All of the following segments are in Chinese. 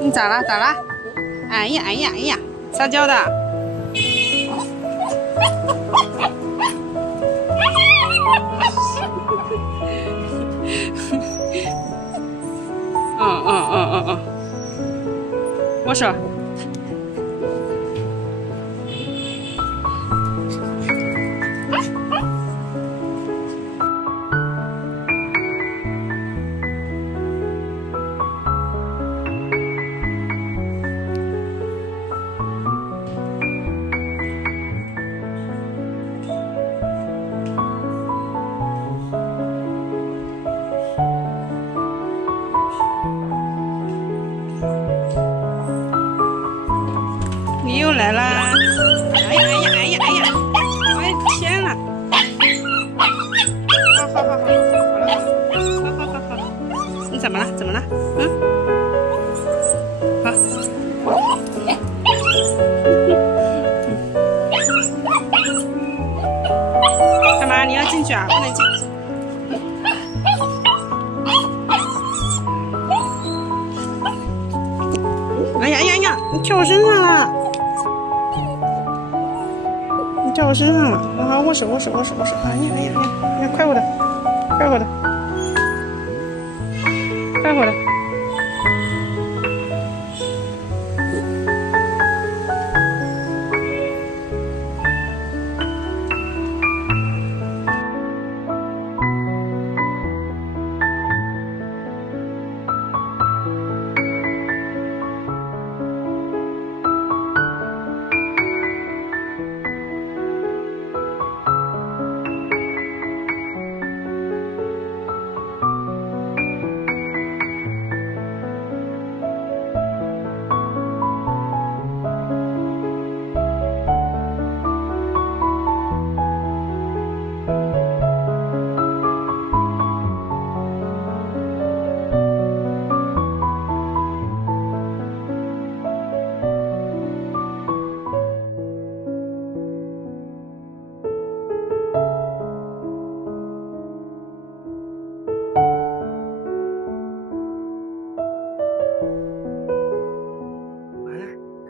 你咋了？咋了？哎呀哎呀哎呀！撒娇的。握手。你又来啦！哎呀哎呀哎呀哎呀！我的天呐！好，好了，好，你怎么了？怎么了？好。干嘛？你要进去啊？不能进。哎呀哎呀哎呀！你跳我身上了！你跳我身上了！好，握手。哎呀，快活的。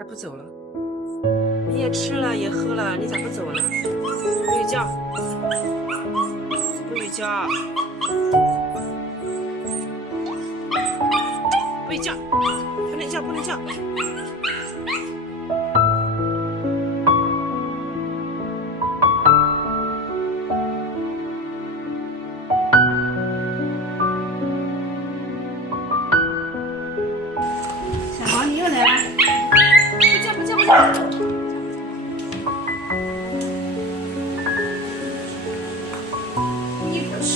不走了，你也吃了也喝了，你咋不走呢？不许叫，不许叫，不许叫，不能叫，不能叫。小黄，你又来了。不叫！你不是。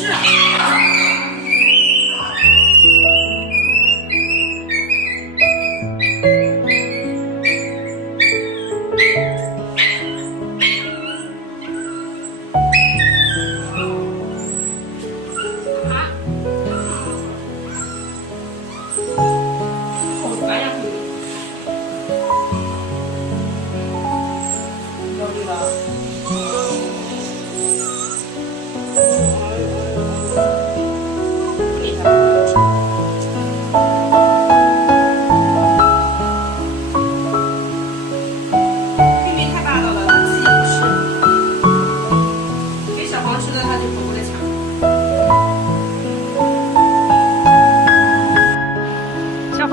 小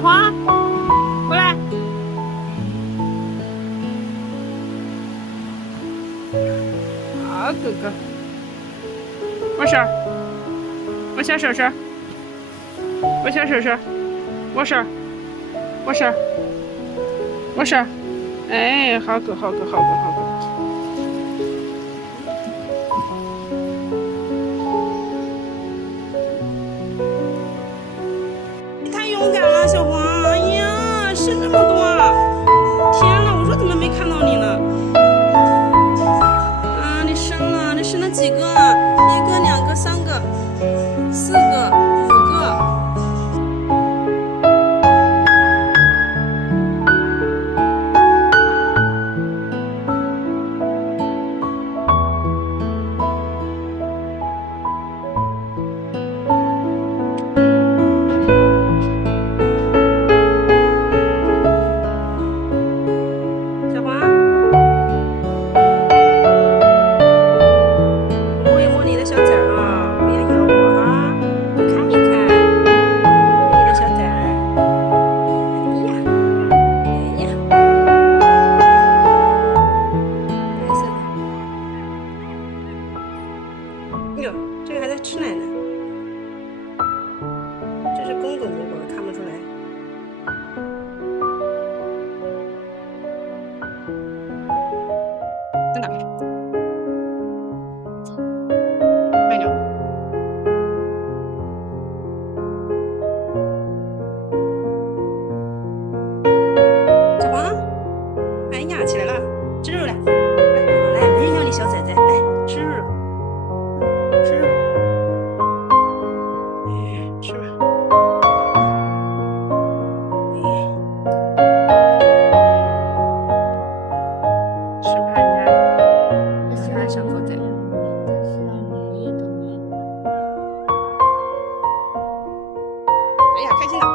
黄，过来。好哥哥，握手，握小手手，握小手手，握手，握手，握手。哎，好狗，好狗，好狗，好狗。你太勇敢了，小黄！哎呀，生这么多！天哪，我说怎么没看到你呢？啊，你生了几个？1个、2个、3个、4个、5个。哎呀，开心了。